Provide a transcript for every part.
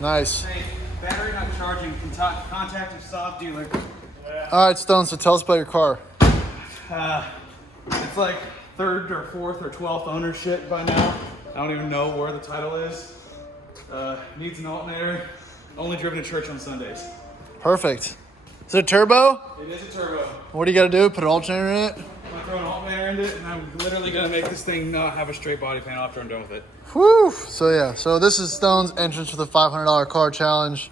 Nice. Hey, battery not charging. Contact your soft dealer. All right, Stone, so tell us about your car. It's like 3rd or 4th or 12th ownership by now. I don't even know where the title is. Needs an alternator. Only driven to church on Sundays. Perfect. Is it a turbo? It is a turbo. What do you got to do? Put an alternator in it? I'm gonna throw an alternator in it, and I'm literally gonna make this thing not have a straight body panel after I'm done with it. Whew. So yeah, so this is Stone's entrance for the $500 car challenge.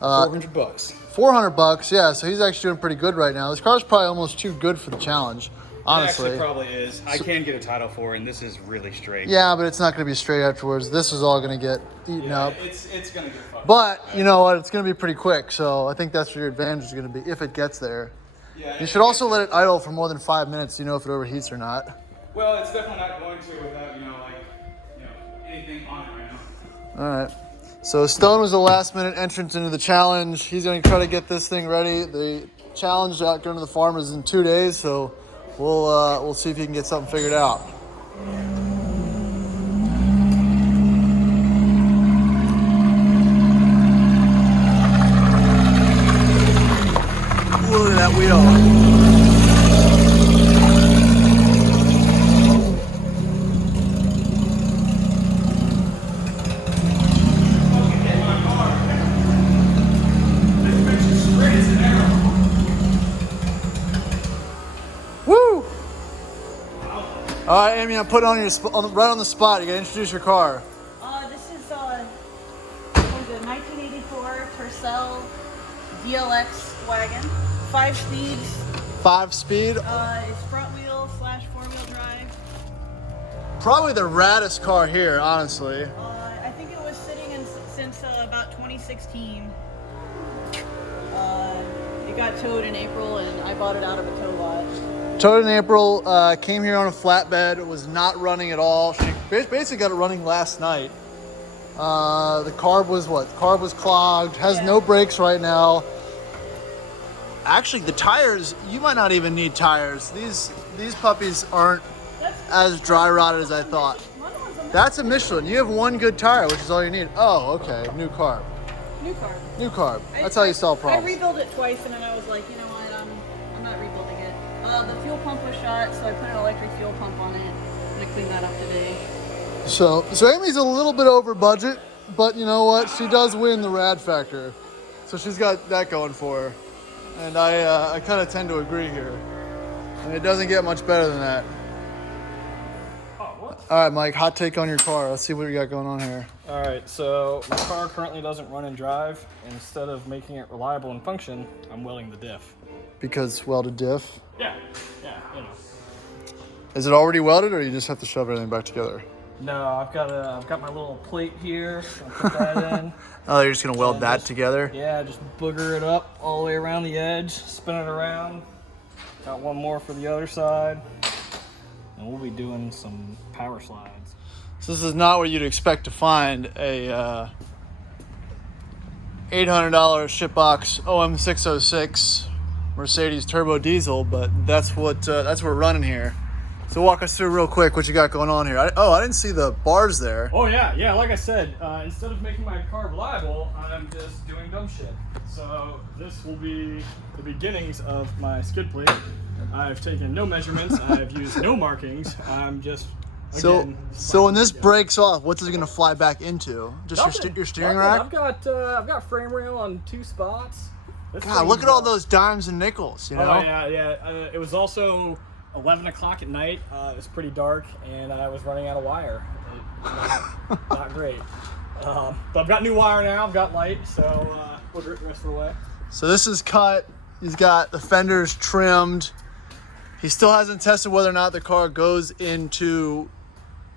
$400. $400, yeah. So he's actually doing pretty good right now. This car's probably almost too good for the challenge, honestly. It actually probably is. I can get a title for it, and this is really straight. Yeah, but it's not going to be straight afterwards. This is all going to get eaten up. It's gonna get fucked. But you know what? It's going to be pretty quick. So I think that's where your advantage is going to be if it gets there. Yeah. You should also let it idle for more than 5 minutes so you know if it overheats or not. Well, it's definitely not going to without anything on it right now. All right. So Stone was the last minute entrance into the challenge. He's going to try to get this thing ready. The challenge out going to the farm is in 2 days, so we'll see if he can get something figured out. Look at that wheel. Woo! All right, Amy, I'm putting on your right on the spot. You gotta introduce your car. This is what was it, 1984 Tercel DLX wagon, 5 speeds. 5-speed. It's front wheel / 4-wheel drive. Probably the raddest car here, honestly. I think it was sitting since about 2016. It got towed in April, and I bought it out of a tow lot. Towed in April, came here on a flatbed. It was not running at all. She basically got it running last night. The carb was what? The carb was clogged. Has no brakes right now. Actually, the tires, you might not even need tires. These puppies aren't as dry rotted as I thought. That's a Michelin. You have one good tire, which is all you need. Oh, okay. New carb. New carb. New carb. That's how you solve problems. I rebuilt it twice, and then I was like, you know what? I'm not rebuilding it. The fuel pump was shot, so I put an electric fuel pump on it. I'm gonna clean that up today. So Amy's a little bit over budget, but you know what? She does win the rad factor. So she's got that going for her. And I kind of tend to agree here. And it doesn't get much better than that. Oh, what? All right, Mike, hot take on your car. Let's see what we got going on here. All right, so my car currently doesn't run and drive. Instead of making it reliable and function, I'm welding the diff. Because welded diff. Yeah, you know. Is it already welded, or you just have to shove everything back together? No, I've got my little plate here. I'll put that in. Oh, you're just gonna weld that together? Yeah, just booger it up all the way around the edge, spin it around. Got one more for the other side. And we'll be doing some power slides. So this is not what you'd expect to find a $800 shipbox OM606 Mercedes turbo diesel, but that's what we're running here. So walk us through real quick what you got going on here. I didn't see the bars there. Oh yeah. Like I said, instead of making my car reliable, I'm just doing dumb shit. So this will be the beginnings of my skid plate. I've taken no measurements. I've used no markings. I'm just So when this breaks off, what's it gonna fly back into? Just your steering rack? I've got frame rail on 2 spots. God, look at all those dimes and nickels. You know? Oh yeah. It was also 11 o'clock at night. It was pretty dark, and I was running out of wire. Not great. But I've got new wire now. I've got light, so we'll do it the rest of the way. So this is cut. He's got the fenders trimmed. He still hasn't tested whether or not the car goes into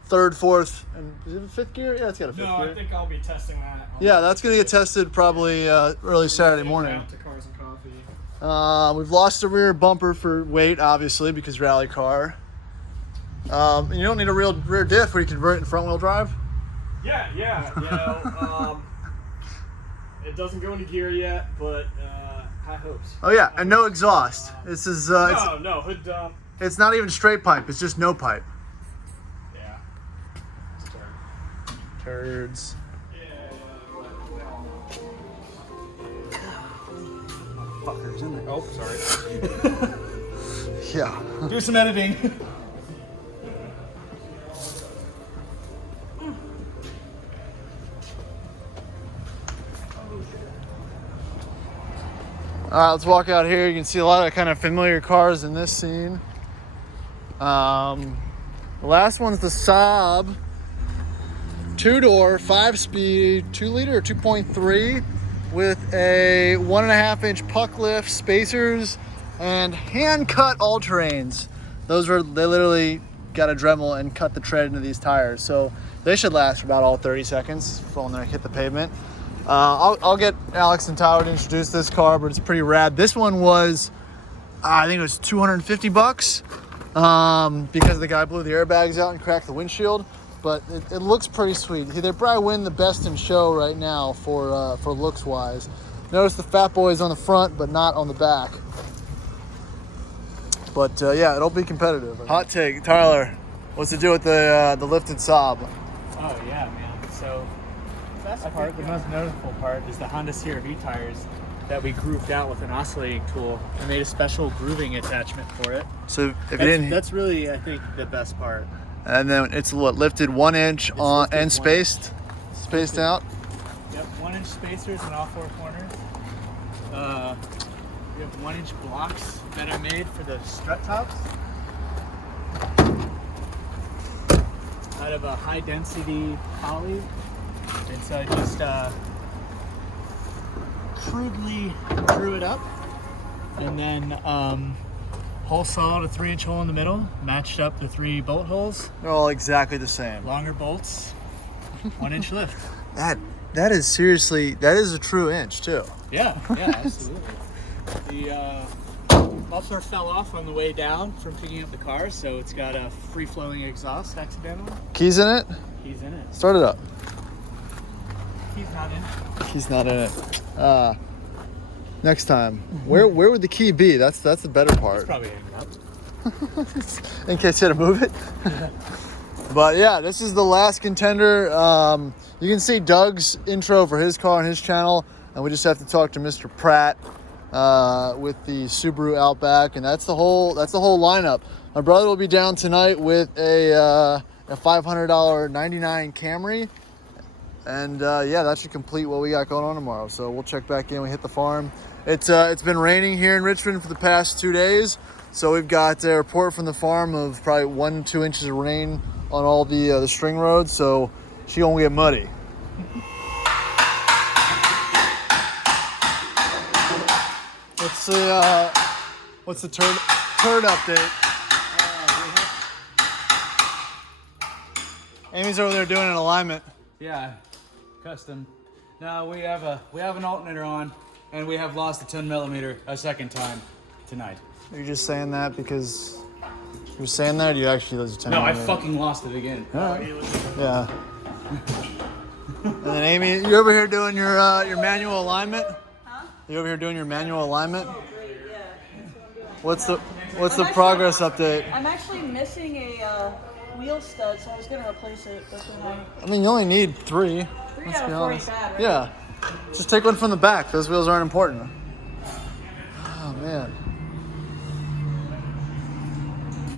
3rd, 4th, and is it 5th gear? Yeah, it's got a 5th gear. No, I think I'll be testing that. Yeah, that's going to get tested probably early Saturday morning. Out to Cars and Coffee. We've lost the rear bumper for weight, obviously, because rally car. And you don't need a real rear diff where you convert it in front wheel drive? Yeah. You know, it doesn't go into gear yet, but high hopes. Oh yeah, and no exhaust. This is No hood dump. it's not even straight pipe. It's just no pipe. Yeah. Turds. Yeah. fuckers in there. Oh, sorry. Yeah. Do some editing. All right, let's walk out here. You can see a lot of kind of familiar cars in this scene. The last one's the Saab 2-door, 5-speed, 2-liter or 2.3 with a 1.5-inch puck lift, spacers, and hand-cut all-terrains. They literally got a Dremel and cut the tread into these tires. So they should last for about all 30 seconds when they hit the pavement. I'll get Alex and Tyler to introduce this car, but it's pretty rad. This one was, I think it was $250 because the guy blew the airbags out and cracked the windshield. But it looks pretty sweet. They probably win the best in show right now for looks wise. Notice the Fat Boy's on the front, but not on the back. But yeah, it'll be competitive. Hot take, Tyler. What's to do with the lifted Saab? Oh yeah, man. So that's part. The most noticeable part is the Honda CR-V tires that we grooved out with an oscillating tool and made a special grooving attachment for it. So if you didn't, that's really, I think, the best part. And then it's what, lifted 1 inch on and spaced out. Yep, 1-inch spacers in all 4 corners. We have 1-inch blocks that I made for the strut tops out of a high density poly. And so I just crudely drew it up, and then hole sawed a 3-inch hole in the middle, matched up the 3 bolt holes. They're all exactly the same. Longer bolts, 1-inch lift. That is seriously, that is a true inch too. Yeah, absolutely. The muffler fell off on the way down from picking up the car, so it's got a free-flowing exhaust accidentally. Keys in it? Keys in it. Start it up. Keys not in. Keys not in it. Next time, where would the key be? That's the better part. It's probably hanging up. In case you had to move it. But yeah, this is the last contender. You can see Doug's intro for his car on his channel, and we just have to talk to Mr. Pratt with the Subaru Outback, and that's the whole lineup. My brother will be down tonight with a $500 '99 Camry, and yeah, that should complete what we got going on tomorrow. So we'll check back in. We hit the farm. It's been raining here in Richmond for the past 2 days, so we've got a report from the farm of probably 1 to 2 inches of rain on all the string roads, so she gonna get muddy. What's the turd update? Amy's over there doing an alignment. Yeah, custom. Now we have an alternator on, and we have lost the 10 millimeter a second time tonight. Are you just saying that because you're saying that, or do you actually lose a 10 No, I millimeter? fucking lost it again. Yeah. And then Amy, you over here doing your manual alignment? Huh? You over here doing your manual alignment? Oh, great, yeah. That's what I'm doing. What's the progress update? I'm actually missing a wheel stud, so I was gonna replace it. That's when I mean, you only need 3. 3 Let's out be of 4 ain't honest. bad, right? Yeah. Just take one from the back. Those wheels aren't important.